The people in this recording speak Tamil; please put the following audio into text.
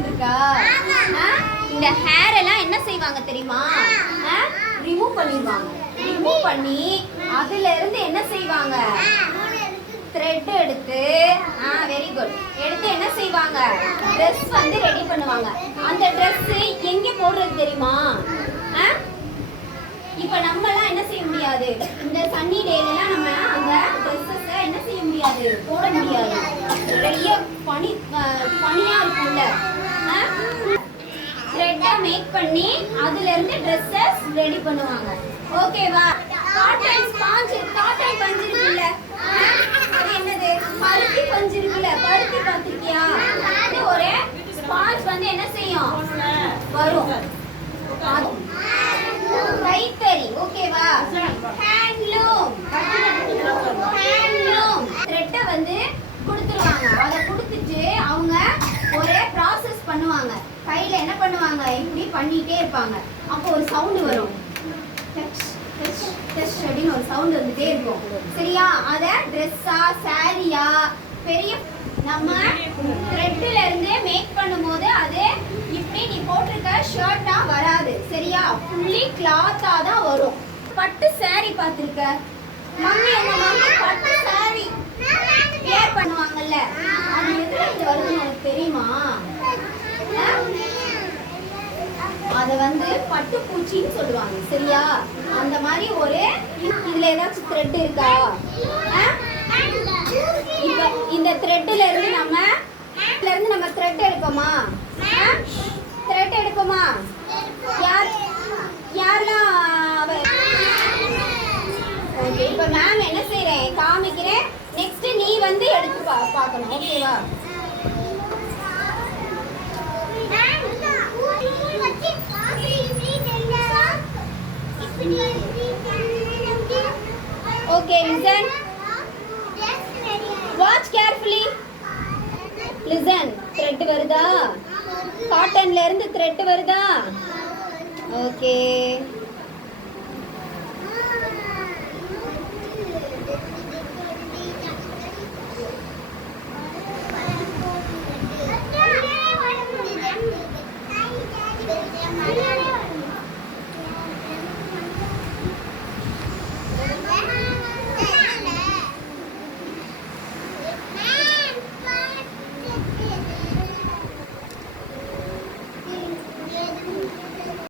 இருக்கா? இந்த ஹேர் எல்லாம் என்ன செய்வாங்க தெரியுமா? ரிமூவ் பண்ணிடுவாங்க. ரிமூவ் பண்ணி அதுல இருந்து என்ன செய்வாங்க? த்ரெட் எடுத்து வெரி குட் எடுத்து என்ன செய்வாங்க? ட்ரெஸ் வந்து ரெடி பண்ணுவாங்க. அந்த ட்ரெஸ் எங்க போடுறது தெரியுமா? இப்ப நம்ம எல்லாம் என்ன செய்ய முடியாது, இந்த சன்னி டேல எல்லாம் நம்ம அந்த ட்ரெஸ்ஸஸ் என்ன செய்ய முடியாது, போட முடியாது. நிறைய பனியா இருக்கும்ல. த்ரெட்டை மேக் பண்ணி அதுல இருந்து ட்ரெஸ்ஸஸ் ரெடி பண்ணுவாங்க. ஓகேவா? காட்டன் ஸ்பாஞ்ச், காட்டன் பஞ்சு இருக்குல்ல, அது என்னது? பருத்தி பஞ்சு இருக்குல்ல, பருத்தி பார்த்திருக்கியா? அது ஒரு ஸ்பாஞ்ச் வந்து என்ன செய்யும்? வரும். கைத்தறி. ஓகேவா? ஹேண்ட்லூம். ஹேண்ட்லூம் த்ரெட்டை வந்து கொடுத்துருவாங்க. அதை கொடுத்துட்டு அவங்க ஒரு ப்ராசஸ் பண்ணுவாங்க. கையில என்ன பண்ணுவாங்க? இப்படி பண்ணிட்டே இருப்பாங்க. அப்போ ஒரு சவுண்ட் வரும். அப்படின்னு ஒரு சவுண்ட் வந்துட்டே இருக்கும். சரியா? அத ட்ரெஸ்ஸா சாரியா பெரிய நம்ம த்ரெட்ல இருந்து மேக் பண்ணும்போது அது இப்படி நீ போட்டிருக்க ஷர்ட்டா வராது. சரியா? ஃபுல்லி கிளாத்தா தான் வரும். பட்டு சாரி பார்த்திருக்க? மம்மி உங்க மம்மி பட்டு சாரி வேர் பண்ணுவாங்கல்ல, அது எதுல இருந்து வருதுன்னு உனக்கு தெரியுமா? அத வந்து பட்டுப்பூச்சின்னு சொல்லுவாங்க. சரியா? அந்த மாதிரி ஒரு இதுல ஏதாச்சும் த்ரெட் இருக்கா? இப்ப இந்த த்ரெட்ல இருந்து நம்ம த்ரெட் எடுப்போமா? த்ரெட் எடுப்போமா? யாரெல்லாம்? ஓகே, இப்ப மேம் என்ன செய்றேன் காமிக்கிறேன். நெக்ஸ்ட் நீ வந்து எடுத்து பார்க்கணும். ஓகேவா? Okay, listen. Watch carefully. Listen. Thread வருதா? காட்டன்ல இருந்து thread வருதா? Okay.